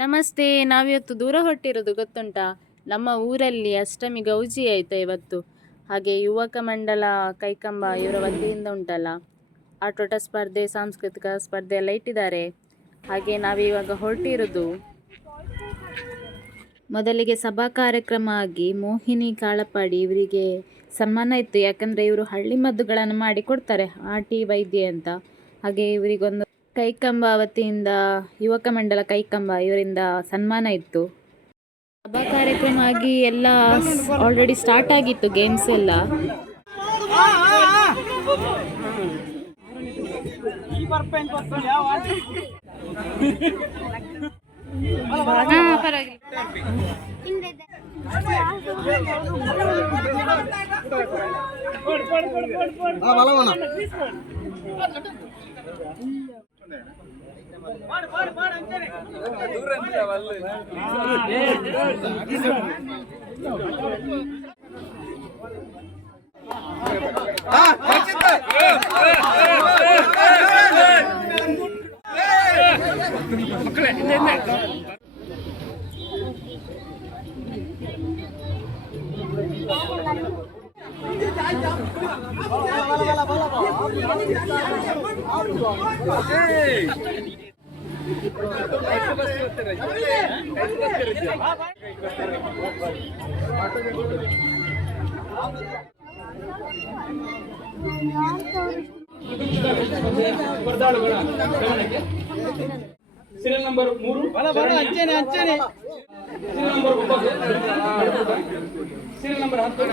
ನಮಸ್ತೆ. ನಾವಿವತ್ತು ದೂರ ಹೊರಟಿರೋದು ಗೊತ್ತುಂಟಾ? ನಮ್ಮ ಊರಲ್ಲಿ ಅಷ್ಟಮಿ ಗೌಜಿ ಆಯಿತಾ ಇವತ್ತು. ಹಾಗೆ ಯುವಕ ಮಂಡಲ ಕೈಕಂಬ ಇವರ ವತಿಯಿಂದ ಉಂಟಲ್ಲ, ಆಟೋಟ ಸ್ಪರ್ಧೆ, ಸಾಂಸ್ಕೃತಿಕ ಸ್ಪರ್ಧೆ ಎಲ್ಲ ಇಟ್ಟಿದ್ದಾರೆ. ಹಾಗೆ ನಾವಿವಾಗ ಹೊರಟಿರೋದು ಮೊದಲಿಗೆ ಸಭಾ ಕಾರ್ಯಕ್ರಮ ಆಗಿ ಮೋಹಿನಿ ಕಾಳಪಾಡಿ ಇವರಿಗೆ ಸನ್ಮಾನ ಇತ್ತು. ಯಾಕಂದರೆ ಇವರು ಹಳ್ಳಿ ಮದ್ದುಗಳನ್ನು ಮಾಡಿ ಕೊಡ್ತಾರೆ, ಆಟಿ ವೈದ್ಯ ಅಂತ. ಹಾಗೆ ಇವರಿಗೊಂದು ಕೈಕಂಬ ವತಿಯಿಂದ ಯುವಕ ಮಂಡಲ ಕೈಕಂಬ ಇವರಿಂದ ಸನ್ಮಾನ ಇತ್ತು. ಸಭಾ ಕಾರ್ಯಕ್ರಮ ಆಗಿ ಎಲ್ಲ ಆಲ್ರೆಡಿ ಸ್ಟಾರ್ಟ್ ಆಗಿತ್ತು, ಗೇಮ್ಸ್ ಎಲ್ಲ. ಸೀರಿಯಲ್ ನಂಬರ್ 3 ಅಂಚನೆ serial number 9 serial number 10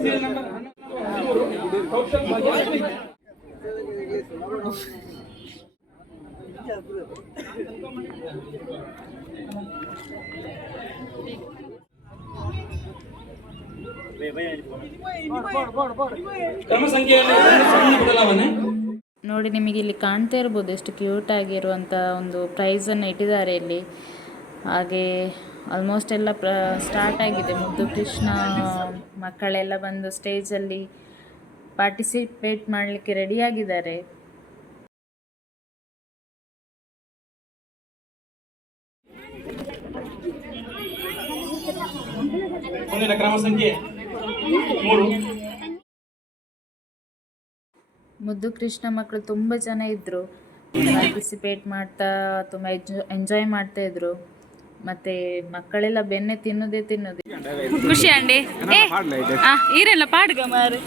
serial number 13 Kaushal ಕ್ರಮ ಸಂಖ್ಯೆಯಲ್ಲಿ ಬದಲಾವಣೆ ನೋಡಿ, ನಿಮಗೆ ಇಲ್ಲಿ ಕಾಣ್ತಾ ಇರ್ಬೋದು ಎಷ್ಟು ಕ್ಯೂಟ್ ಆಗಿರುವಂಥ ಒಂದು ಪ್ರೈಸನ್ನು ಇಟ್ಟಿದ್ದಾರೆ ಇಲ್ಲಿ. ಹಾಗೆ ಆಲ್ಮೋಸ್ಟ್ ಎಲ್ಲ ಸ್ಟಾರ್ಟ್ ಆಗಿದೆ. ಮುದ್ದು ಕೃಷ್ಣ ಮಕ್ಕಳೆಲ್ಲ ಬಂದು ಸ್ಟೇಜಲ್ಲಿ ಪಾರ್ಟಿಸಿಪೇಟ್ ಮಾಡಲಿಕ್ಕೆ ರೆಡಿಯಾಗಿದ್ದಾರೆ. ಮುಂದಿನ ಕ್ರಮ ಸಂಖ್ಯೆ 3. ಮುದ್ದು ಕೃಷ್ಣ ಮಕ್ಕಳು ತುಂಬ ಜನ ಇದ್ದರು, ಪಾರ್ಟಿಸಿಪೇಟ್ ಮಾಡ್ತಾ ತುಂಬ ಎಂಜಾಯ್ ಮಾಡ್ತಾ ಇದ್ರು. ಮತ್ತೆ ಮಕ್ಕಳೆಲ್ಲ ಬೆನ್ನೆ ತಿನ್ನೋದೇ ಖುಷಿ ಅಂಡಿ. ಈರೆಲ್ಲ ಪಾಡ್ಗ ಮಾರು.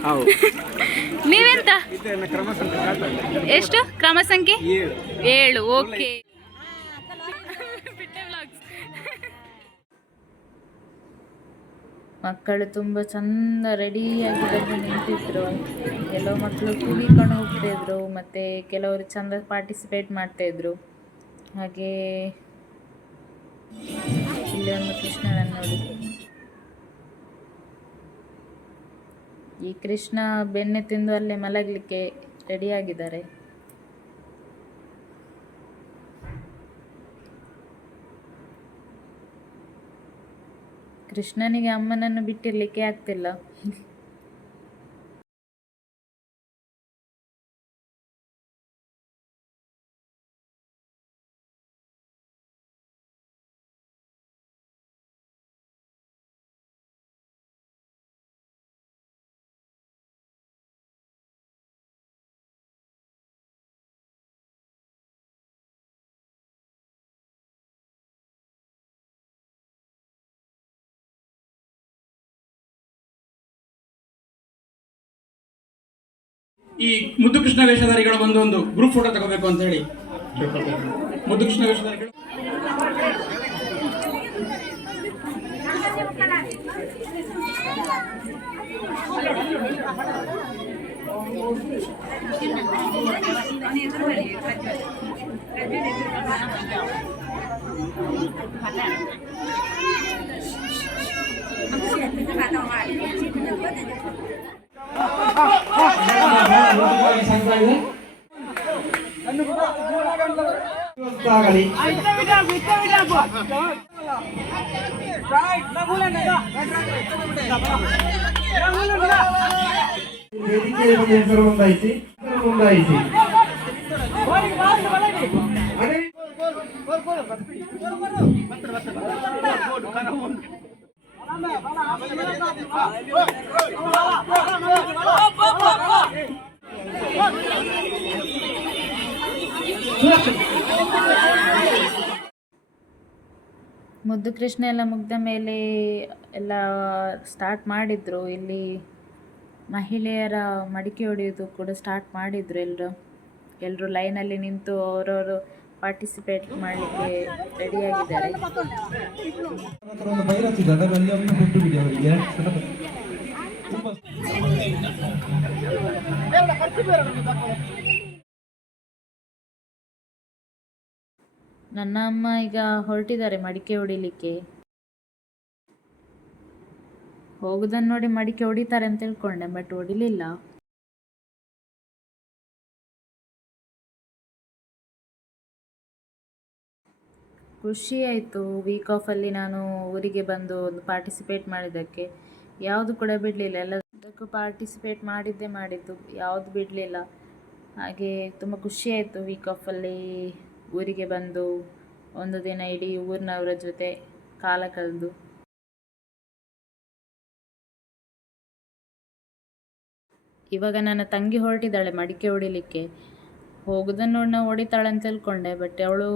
ನೀವೆಂತ ಎಷ್ಟು ಕ್ರಮ ಸಂಖ್ಯೆ 7? ಓಕೆ. ಮಕ್ಕಳು ತುಂಬ ಚಂದ ರೆಡಿಯಾಗಿ ಬಂದು ನಿಂತಿದ್ರು. ಕೆಲವು ಮಕ್ಕಳು ಕೂಗಿಕೊಂಡು ಹೋಗ್ತಾಯಿದ್ರು, ಮತ್ತು ಕೆಲವರು ಚಂದ ಪಾರ್ಟಿಸಿಪೇಟ್ ಮಾಡ್ತಾಯಿದ್ರು. ಹಾಗೆ ಇಲ್ಲಿ ಒಂದು ಕೃಷ್ಣನನ್ನು ನೋಡಿ. ಈ ಕೃಷ್ಣ ಬೆಣ್ಣೆ ತಿಂದು ಅಲ್ಲೇ ಮಲಗಲಿಕ್ಕೆ ರೆಡಿಯಾಗಿದ್ದಾರೆ. ಕೃಷ್ಣನಿಗೆ ಅಮ್ಮನನ್ನು ಬಿಟ್ಟಿರಲಿಕ್ಕೆ ಆಗ್ತಿಲ್ಲ. ಈ ಮುದ್ದು ಕೃಷ್ಣ ವೇಷಧಾರಿಗಳು ಬಂದು ಒಂದು ಗ್ರೂಪ್ ಫೋಟೋ ತಗೋಬೇಕು ಅಂತ ಹೇಳಿ ಮುದ್ದು ಕೃಷ್ಣ ವೇಷಧಾರಿಗಳು ಮುದ್ದು ಕೃಷ್ಣ ಎಲ್ಲ ಮುಗ್ದ ಮೇಲೆ ಎಲ್ಲ ಸ್ಟಾರ್ಟ್ ಮಾಡಿದರು. ಇಲ್ಲಿ ಮಹಿಳೆಯರ ಮಡಿಕೆ ಹೊಡೆಯೋದು ಕೂಡ ಸ್ಟಾರ್ಟ್ ಮಾಡಿದರು. ಎಲ್ಲರೂ ಲೈನಲ್ಲಿ ನಿಂತು ಅವರವರು ಪಾರ್ಟಿಸಿಪೇಟ್ ಮಾಡಲಿಕ್ಕೆ ರೆಡಿಯಾಗಿದ್ದಾರೆ. ನನ್ನ ಅಮ್ಮ ಈಗ ಹೊರಟಿದ್ದಾರೆ ಮಡಿಕೆ ಹೊಡಿಲಿಕ್ಕೆ. ಹೋಗುದನ್ನು ನೋಡಿ ಮಡಿಕೆ ಹೊಡಿತಾರೆ ಅಂತ ತಿಳ್ಕೊಂಡೆ, ಬಟ್ ಹೊಡಿಲಿಲ್ಲ. ಖುಷಿ ಆಯಿತು. ವೀಕ್ ಆಫಲ್ಲಿ ನಾನು ಊರಿಗೆ ಬಂದು ಒಂದು ಪಾರ್ಟಿಸಿಪೇಟ್ ಮಾಡಿದ್ದಕ್ಕೆ. ಯಾವುದು ಕೂಡ ಬಿಡಲಿಲ್ಲ, ಎಲ್ಲದಕ್ಕೂ ಪಾರ್ಟಿಸಿಪೇಟ್ ಮಾಡಿದ್ದು, ಯಾವುದು ಬಿಡಲಿಲ್ಲ. ಹಾಗೆ ತುಂಬ ಖುಷಿ ಆಯಿತು ವೀಕ್ ಆಫಲ್ಲಿ ಊರಿಗೆ ಬಂದು ಒಂದು ದಿನ ಇಡೀ ಊರಿನವರ ಜೊತೆ ಕಾಲ ಕಳೆದು. ಇವಾಗ ನನ್ನ ತಂಗಿ ಹೊರಟಿದ್ದಾಳೆ ಮಡಿಕೆ ಹೊಡಿಲಿಕ್ಕೆ. ಹೋಗೋದನ್ನು ನೋಡಿ ನಾವು ಹೊಡಿತಾಳೆ ಅಂತ ತಿಳ್ಕೊಂಡೆ, ಬಟ್ ಅವಳು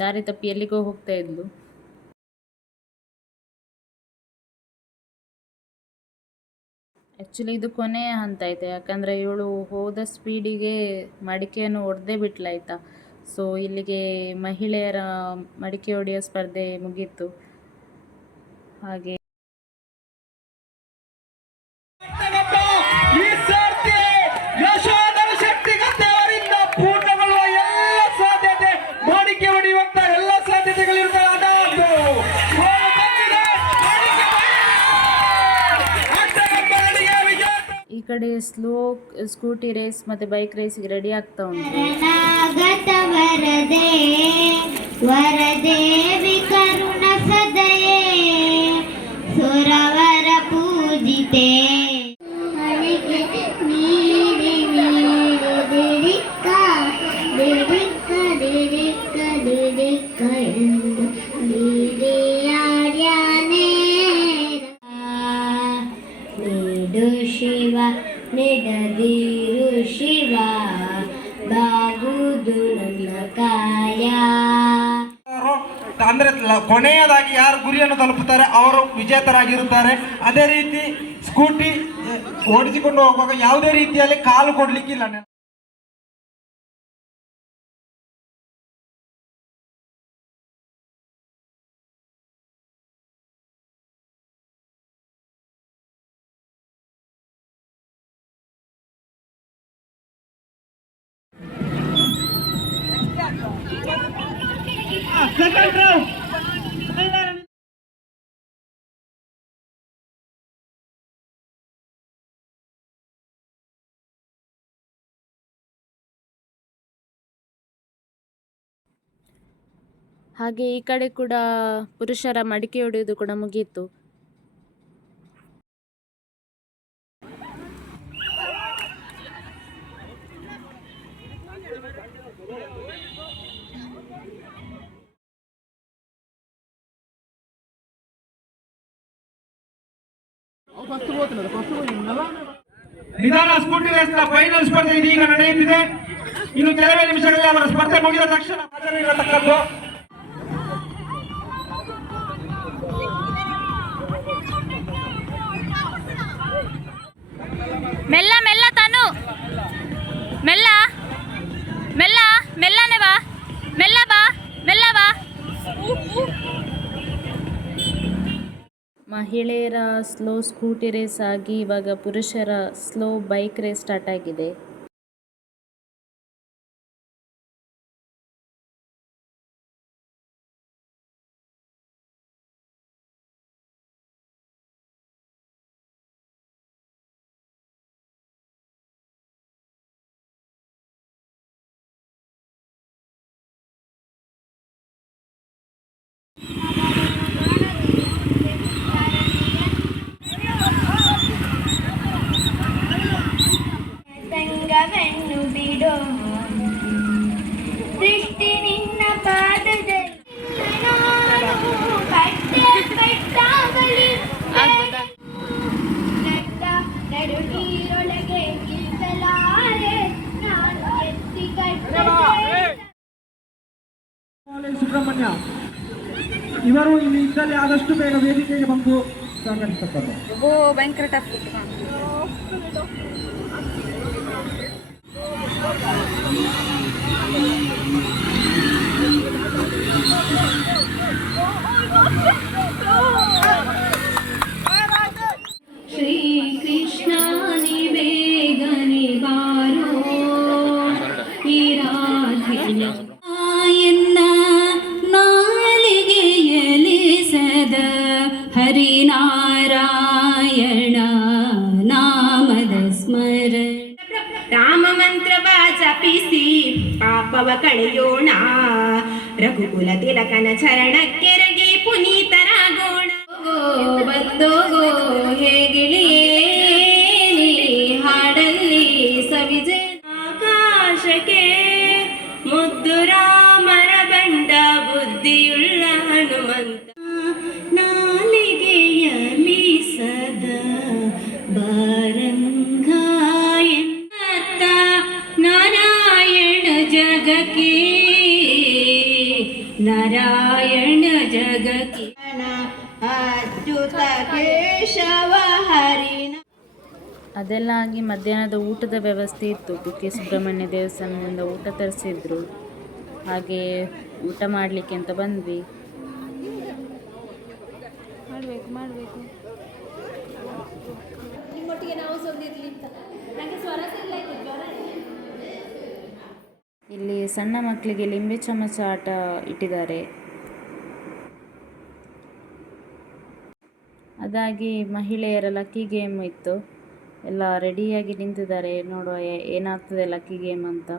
ದಾರಿ ತಪ್ಪಿ ಎಲ್ಲಿಗೋ ಹೋಗ್ತಾ ಇದ್ಲು. ಆ್ಯಕ್ಚುಲಿ ಇದು ಕೊನೆಯ ಹಂತ ಆಯಿತು, ಯಾಕಂದರೆ ಇವಳು ಹೋದ ಸ್ಪೀಡಿಗೆ ಮಡಿಕೆಯನ್ನು ಹೊಡೆದೇ ಬಿಟ್ಲಾಯ್ತಾ. ಸೊ ಇಲ್ಲಿಗೆ ಮಹಿಳೆಯರ ಮಡಿಕೆ ಹೊಡೆಯೋ ಸ್ಪರ್ಧೆ ಮುಗೀತು. ಹಾಗೆ ಈ ಕಡೆ ಸ್ಕೂಟಿ ರೇಸ್ ಮತ್ತು ಬೈಕ್ ರೇಸಿಗೆ ರೆಡಿ ಆಗ್ತಾ ಉಂಟು. ವರದೇವಿ ಕರುಣ ಸದಯೇ ಸುರವರ ಪೂಜಿತೆ ಶಿವ ನಿಡದಿರು ಶಿವ ಬಾಗುದು ನನ್ನ ಕಾಯ. ಅಂದ್ರೆ ಕೊನೆಯದಾಗಿ ಯಾರು ಗುರಿಯನ್ನು ತಲುಪುತ್ತಾರೆ ಅವರು ವಿಜೇತರಾಗಿರುತ್ತಾರೆ. ಅದೇ ರೀತಿ ಸ್ಕೂಟಿ ಓಡಿಸಿಕೊಂಡು ಹೋಗುವಾಗ ಯಾವುದೇ ರೀತಿಯಲ್ಲಿ ಕಾಲು ಕೊಡ್ಲಿಕ್ಕಿಲ್ಲ. ಹಾಗೆ ಈ ಕಡೆ ಕೂಡ ಪುರುಷರ ಮಡಿಕೆ ಹೊಡೆಯುವುದು ಕೂಡ ಮುಗೀತು. ನಿಧಾನ ಸ್ಕೂಟಿ ರೇಸ್ನ ಫೈನಲ್ ಸ್ಪರ್ಧೆ ಇದೀಗ ನಡೆಯುತ್ತಿದೆ. ಇನ್ನು ಕೆಲವೇ ನಿಮಿಷಗಳಲ್ಲಿ ಅವರ ಸ್ಪರ್ಧೆ ಮುಗಿದ ತಕ್ಷಣ ಹಾಜರಿರತಕ್ಕದ್ದು. ಮೆಲ್ಲ ಮೆಲ್ಲ ತಾನು ಮೆಲ್ಲ ಮೆಲ್ಲ ಮೆಲ್ಲನೆ ಬಾ, ಮೆಲ್ಲ ಬಾ, ಮೆಲ್ಲ ಬಾ. ಮಹಿಳೆಯರ ಸ್ಲೋ ಸ್ಕೂಟಿ ರೇಸ್ ಆಗಿ ಇವಾಗ ಪುರುಷರ ಸ್ಲೋ ಬೈಕ್ ರೇಸ್ ಸ್ಟಾರ್ಟ್ ಆಗಿದೆ. ಸುಬ್ರಹ್ಮಣ್ಯ ಇವರು ಇಲ್ಲಿ ಇದ್ದಲ್ಲಿ ಆದಷ್ಟು ಬೇಗ ವೇದಿಕೆಗೆ ಬಂದು ಸಹಕರಿಸುತ್ತಾರೆ. ಭಯಂಕರ ಟಫ್. ಶ್ರೀ ಕೃಷ್ಣನಿ ಬೇಗನೆ ಬಾರೋ ಈ ರಾಧಿನ ಎನ್ನ ನಾಲಿಗೆಯಲಿ ಸದ ಹರಿನಾರಾಯಣ ನಾಮದ ಸ್ಮರಣ. ರಾಮ ಮಂತ್ರವ ಜಪಿಸಿ ಪಾಪವ ಕಳೆಯೋಣ, ರಘುಕುಲ ತಿಲಕನ ಚರಣಕ್ಕೆರಗಿ ಪುನೀತರಾಗೋಣ. ಬಂದೋಗೋ ಹೇಗಿಳಿಯೇ ನೀ ಹಾಡಲ್ಲಿ ಸವಿಜೆ ಆಕಾಶಕ್ಕೆ ಮುದ್ದು ರಾಮರ ಬಂಡ ಬುದ್ಧಿಯುಳ್ಳ ಹನುಮಂತ ನಾಲಿಗೆಯ ಮೀಸದ ಬಾರಂಗಾಯ ನಾರಾಯಣ ಜಗಕ್ಕೆ ನಾರಾಯಣ ಜಗಕ್ಕೆ ಅಚ್ಯುತ ಕೇಶವ ಹರಿನ. ಅದೆಲ್ಲ ಆಗಿ ಮಧ್ಯಾಹ್ನದ ಊಟದ ವ್ಯವಸ್ಥೆ ಇತ್ತು. ಕುಕ್ಕೆ ಸುಬ್ರಹ್ಮಣ್ಯ ದೇವಸ್ಥಾನದಿಂದ ಊಟ ತರಿಸಿದ್ರು. ಹಾಗೆ ಊಟ ಮಾಡಲಿಕ್ಕೆ ಅಂತ ಬಂದ್ವಿ. ಮಾಡಬೇಕು ಇಲ್ಲಿ ಸಣ್ಣ ಮಕ್ಕಳಿಗೆ ಲಿಂಬೆ ಚಮಚ ಆಟ ಇಟ್ಟಿದ್ದಾರೆ. ಅದಾಗಿ ಮಹಿಳೆಯರ ಲಕ್ಕಿ ಗೇಮ್ ಇತ್ತು. ಎಲ್ಲ ರೆಡಿಯಾಗಿ ನಿಂತಿದ್ದಾರೆ. ನೋಡುವ ಏನಾಗ್ತದೆ ಲಕ್ಕಿ ಗೇಮ್ ಅಂತ.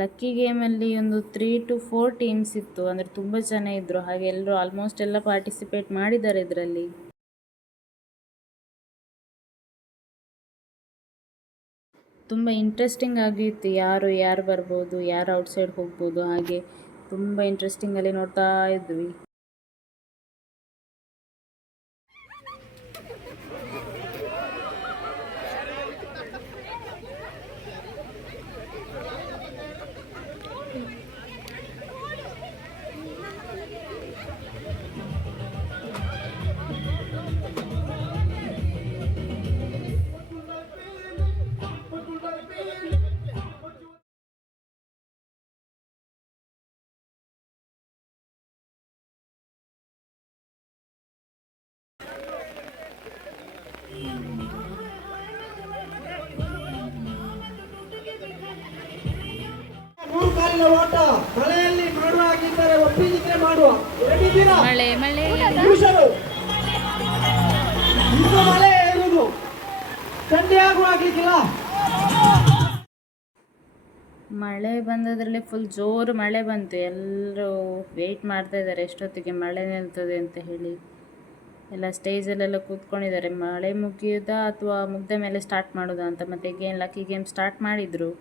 ಲಕ್ಕಿ ಗೇಮಲ್ಲಿ ಒಂದು 3 to 4 ಟೀಮ್ಸ್ ಇತ್ತು. ಅಂದರೆ ತುಂಬ ಜನ ಇದ್ದರು. ಹಾಗೆ ಎಲ್ಲರೂ ಆಲ್ಮೋಸ್ಟ್ ಎಲ್ಲ ಪಾರ್ಟಿಸಿಪೇಟ್ ಮಾಡಿದ್ದಾರೆ ಇದರಲ್ಲಿ. ತುಂಬ ಇಂಟ್ರೆಸ್ಟಿಂಗ್ ಆಗಿತ್ತು. ಯಾರು ಬರ್ಬೋದು, ಯಾರು ಔಟ್ಸೈಡ್ ಹೋಗ್ಬೋದು, ಹಾಗೆ ತುಂಬ ಇಂಟ್ರೆಸ್ಟಿಂಗಲ್ಲಿ ನೋಡ್ತಾ ಇದ್ವಿ. ಕಾಲಿನ ಓಟ ಮಳೆಯಲ್ಲಿ ಮಾಡುವ ಹಾಗಿದ್ದರೆ ಒಪ್ಪಿಗಿದ್ರೆ ಮಾಡುವ. ಮಳೆ ಪುರುಷರು ಇನ್ನು ಮಳೆ ಇರುವುದು ಥಂಡಿ ಆಗುವಾಗಲಿಕ್ಕಿಲ್ಲ. ಮಳೆ ಬಂದದ್ರಲ್ಲಿ ಫುಲ್ ಜೋರು ಮಳೆ ಬಂತು. ಎಲ್ಲರೂ ವೆಯ್ಟ್ ಮಾಡ್ತಾ ಇದ್ದಾರೆ ಎಷ್ಟೊತ್ತಿಗೆ ಮಳೆ ನಿಲ್ತದೆ ಅಂತ ಹೇಳಿ. ಎಲ್ಲ ಸ್ಟೇಜಲ್ಲೆಲ್ಲ ಕೂತ್ಕೊಂಡಿದ್ದಾರೆ. ಮಳೆ ಮುಗಿಯೋದಾ ಅಥವಾ ಮುಗ್ದ ಮೇಲೆ ಸ್ಟಾರ್ಟ್ ಮಾಡೋದಾ ಅಂತ. ಮತ್ತೆ ಲಕ್ಕಿ ಗೇಮ್ ಸ್ಟಾರ್ಟ್ ಮಾಡಿದರು.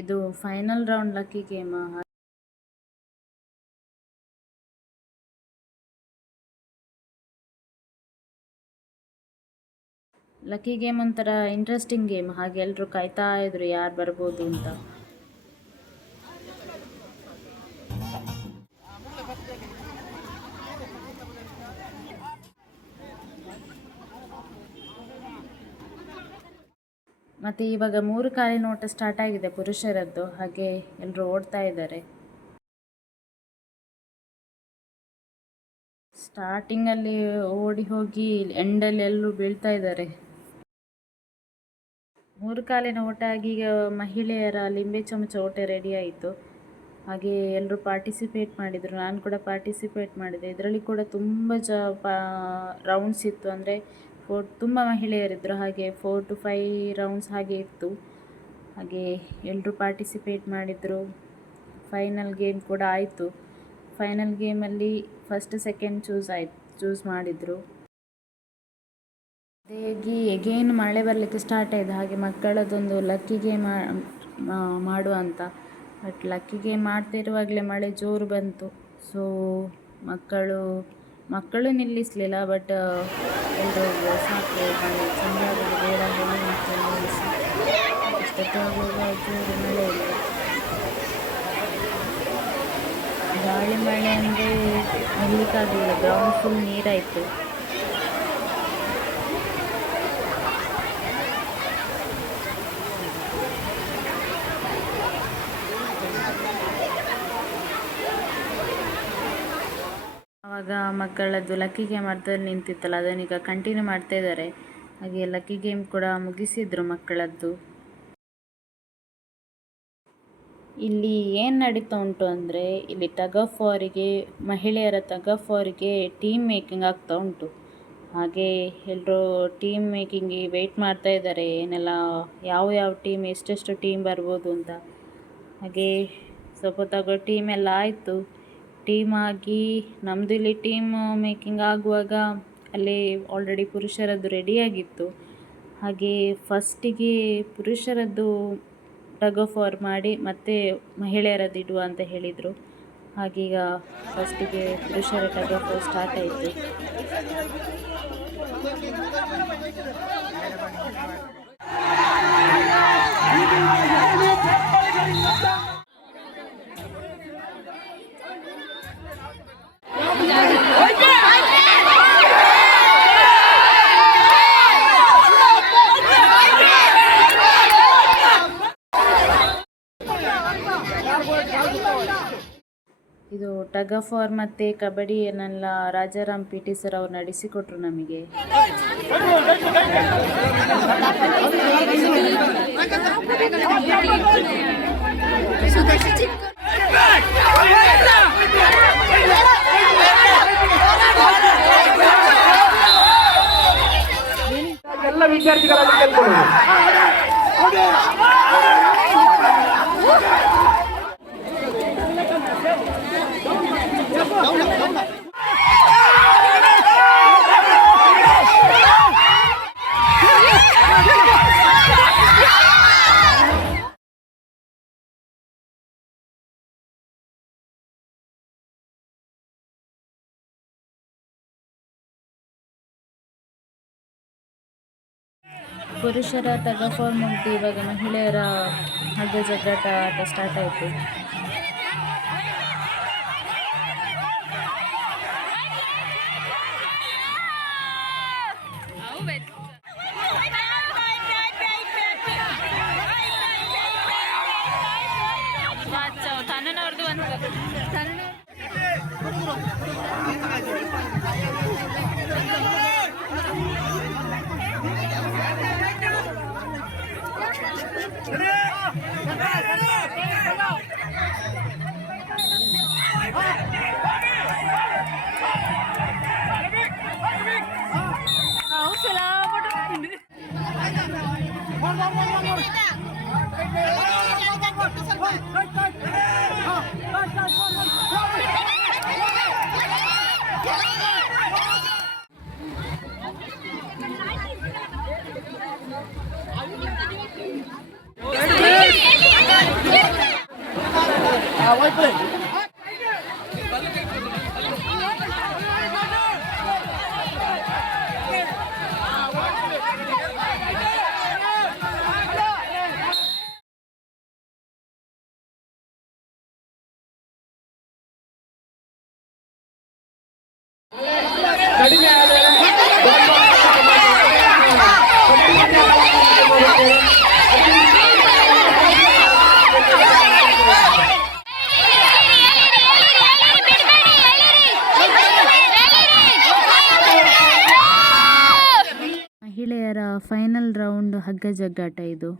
ಇದು final round lucky game. Lucky game ಒಂಥರ ಇಂಟ್ರೆಸ್ಟಿಂಗ್ ಗೇಮ್. ಹಾಗೆ ಎಲ್ಲರೂ ಕಾಯ್ತಾ ಇದ್ರು ಯಾರು ಬರ್ಬೋದು ಅಂತ. ಮತ್ತು ಇವಾಗ 3 ಕಾಲಿನ ಓಟ ಸ್ಟಾರ್ಟ್ ಆಗಿದೆ ಪುರುಷರದ್ದು. ಹಾಗೆ ಎಲ್ಲರೂ ಓಡ್ತಾ ಇದ್ದಾರೆ. ಸ್ಟಾರ್ಟಿಂಗಲ್ಲಿ ಓಡಿ ಹೋಗಿ ಎಂಡಲ್ಲಿ ಎಲ್ಲರೂ ಬೀಳ್ತಾ ಇದ್ದಾರೆ. 3 ಕಾಲಿನ ಓಟ ಆಗಿ ಈಗ ಮಹಿಳೆಯರ ಲಿಂಬೆ ಚಮಚ ಓಟ ರೆಡಿ ಆಯಿತು. ಹಾಗೆ ಎಲ್ಲರೂ ಪಾರ್ಟಿಸಿಪೇಟ್ ಮಾಡಿದರು. ನಾನು ಕೂಡ ಪಾರ್ಟಿಸಿಪೇಟ್ ಮಾಡಿದೆ. ಇದರಲ್ಲಿ ಕೂಡ ತುಂಬ ರೌಂಡ್ಸ್ ಇತ್ತು. ಅಂದರೆ ತುಂಬ ಮಹಿಳೆಯರಿದ್ದರು. ಹಾಗೆ 4 to 5 ರೌಂಡ್ಸ್ ಹಾಗೆ ಇತ್ತು. ಹಾಗೆ ಎಲ್ಲರೂ ಪಾರ್ಟಿಸಿಪೇಟ್ ಮಾಡಿದರು. ಫೈನಲ್ ಗೇಮ್ ಕೂಡ ಆಯಿತು. ಫೈನಲ್ ಗೇಮಲ್ಲಿ ಫಸ್ಟ್ ಸೆಕೆಂಡ್ ಚೂಸ್ ಮಾಡಿದರು. ಅದಾಗಿ ಎಗೇನ್ ಮಳೆ ಬರಲಿಕ್ಕೆ ಸ್ಟಾರ್ಟ್ ಆಯಿತು. ಹಾಗೆ ಮಕ್ಕಳದೊಂದು ಲಕ್ಕಿ ಗೇಮ್ ಮಾಡುವ ಅಂತ. ಬಟ್ ಲಕ್ಕಿ ಗೇಮ್ ಮಾಡ್ತಿರುವಾಗಲೇ ಮಳೆ ಜೋರು ಬಂತು. ಸೊ ಮಕ್ಕಳು ಮಕ್ಕಳು ನಿಲ್ಲಿಸಲಿಲ್ಲ, ಬಟ್ ಎಲ್ಲರೂ ಸಾಕು ಮಳೆ ಚಂದ ಬೇಡ ಹೇಳಿ ಮಕ್ಕಳು ನಿಲ್ಲಿಸಿ ಇಷ್ಟೊತ್ತಾಗುವಾಗ ಜೋರು ಮಳೆ ಇಲ್ಲ. ಗಾಳಿ ಮಳೆ ಅಂದರೆ ನಿಲ್ಲಿಕ್ಕಾಗಲಿಲ್ಲ, ಗ್ರೌಂಡ್ ಫುಲ್ ನೀರಾಯಿತು. ಆವಾಗ ಮಕ್ಕಳದ್ದು ಲಕ್ಕಿ ಗೇಮ್ ಅರ್ಧದಲ್ಲಿ ನಿಂತಿತ್ತಲ್ಲ, ಅದನ್ನೀಗ ಕಂಟಿನ್ಯೂ ಮಾಡ್ತಾ ಇದ್ದಾರೆ. ಹಾಗೆ ಲಕ್ಕಿ ಗೇಮ್ ಕೂಡ ಮುಗಿಸಿದ್ರು ಮಕ್ಕಳದ್ದು. ಇಲ್ಲಿ ಏನು ನಡೀತಾ ಉಂಟು ಅಂದರೆ, ಇಲ್ಲಿ ಟಗ್ ಆಫ್ ವಾರಿಗೆ, ಮಹಿಳೆಯರ ಟಗ್ ಆಫ್ ವಾರಿಗೆ ಟೀಮ್ ಮೇಕಿಂಗ್ ಆಗ್ತಾ ಉಂಟು. ಹಾಗೆ ಎಲ್ಲರೂ ಟೀಮ್ ಮೇಕಿಂಗಿಗೆ ವೆಯ್ಟ್ ಮಾಡ್ತಾ ಇದ್ದಾರೆ, ಏನೆಲ್ಲ ಯಾವ ಟೀಮ್ ಎಷ್ಟೆಷ್ಟು ಟೀಮ್ ಬರ್ಬೋದು ಅಂತ. ಹಾಗೆ ಸ್ವಲ್ಪ ಟೀಮ್ ಎಲ್ಲ ಆಯಿತು. ಟೀಮ್ ಆಗಿ ನಮ್ಮದು ಇಲ್ಲಿ ಟೀಮ್ ಮೇಕಿಂಗ್ ಆಗುವಾಗ ಅಲ್ಲಿ ಆಲ್ರೆಡಿ ಪುರುಷರದ್ದು ರೆಡಿಯಾಗಿತ್ತು. ಹಾಗೆ ಫಸ್ಟಿಗೆ ಪುರುಷರದ್ದು ಟಗ್ ಆಫ್ ವಾರ್ ಮಾಡಿ ಮತ್ತೆ ಮಹಿಳೆಯರದ್ದು ಇಡುವ ಅಂತ ಹೇಳಿದರು. ಹಾಗೀಗ ಫಸ್ಟಿಗೆ ಪುರುಷರ ಟಗ್ ಆಫ್ ವಾರ್ ಸ್ಟಾರ್ಟ್ ಆಯಿತು. ಇದು ಟಗ್ ಆಫ್ ವಾರ್ ಮತ್ತು ಕಬಡ್ಡಿಯನ್ನೆಲ್ಲ ರಾಜಾರಾಮ್ PT ಸರ್ ಅವರು ನಡೆಸಿಕೊಟ್ರು ನಮಗೆ. ಎಲ್ಲ ವಿದ್ಯಾರ್ಥಿಗಳಲ್ಲಿ ಕೇಳ್ಕೊಳ್ಳೋದು. ಪುರುಷರ ಟಗ್ ಆಫ್ ವಾರ್ ಮುಗಿದು ಇವಾಗ ಮಹಿಳೆಯರ ಹಗ್ಗ ಜಗ್ಗಾಟ ಆಟ ಸ್ಟಾರ್ಟ್ ಆಯಿತು. ಕಡಿಮೆ ಮಹಿಳೆಯರ ಫೈನಲ್ ರೌಂಡ್ ಹಗ್ಗ ಜಗ್ಗಾಟ ಇದು.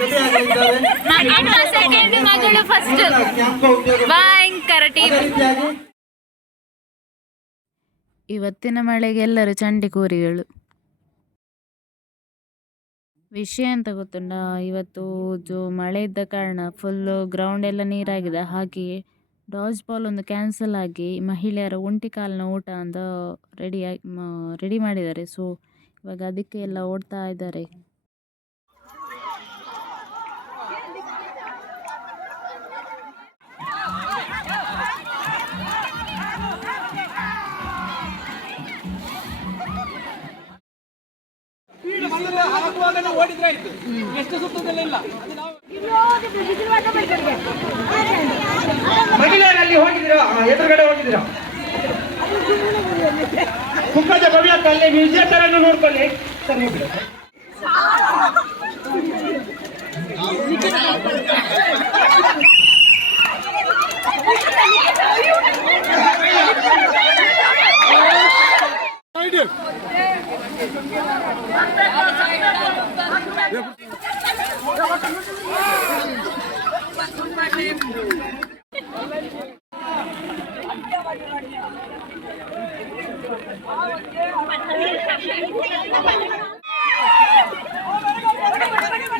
ಜೊತೆಯಾಗಲಿದ್ದಾರೆ ಇವಳು ಫಸ್ಟ್ ಜ್ಞಾಪಕ ಉದ್ಯೋಗ ಭಯಂಕರ ಟೀಮ್. ಅದೇ ರೀತಿಯಾಗಿ ಇವತ್ತಿನ ಮಳೆಗೆ ಎಲ್ಲರೂ ಚಂಡಿ ಕೂರಿಗಳು. ವಿಷಯ ಅಂತ ಗೊತ್ತುಂಟ, ಇವತ್ತು ಮಳೆ ಇದ್ದ ಕಾರಣ ಫುಲ್ಲು ಗ್ರೌಂಡ್ ಎಲ್ಲ ನೀರಾಗಿದೆ. ಹಾಗೆ ಡಾಜ್ ಬಾಲ್ ಒಂದು ಕ್ಯಾನ್ಸಲ್ ಆಗಿ ಮಹಿಳೆಯರ ಒಂಟಿ ಕಾಲಿನ ಓಟ ಅಂತ ರೆಡಿ ಮಾಡಿದ್ದಾರೆ. ಸೊ ಇವಾಗ ಅದಕ್ಕೆ ಎಲ್ಲ ಓಡ್ತಾ ಇದ್ದಾರೆ. ಮಹಿಳೆಯರಲ್ಲಿ ಹೋಗಿದ್ದೀರಾ? ಎದುರುಗಡೆ ಹೋಗಿದ್ದೀರಾ? ಕುಕ್ಕದ ಭವ್ಯಕ್ಕೆ ಅಲ್ಲಿ ಮ್ಯೂಸಿಯಂ ತರ ನೋಡ್ಕೊಳ್ಳಿ.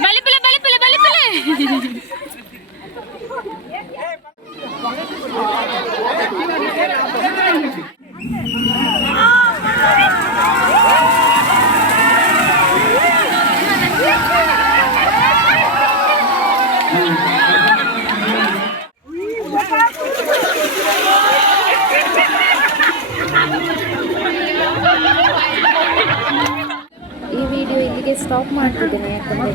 ಬಲಿಪುಲೆ ಬಲಿಪುಲೆ ಬಲಿಪುಲೆ. ಈ ವಿಡಿಯೋ ಇಲ್ಲಿಗೆ ಸ್ಟಾಪ್ ಮಾಡ್ತಿದ್ದೇನೆ, ಯಾಕಂದರೆ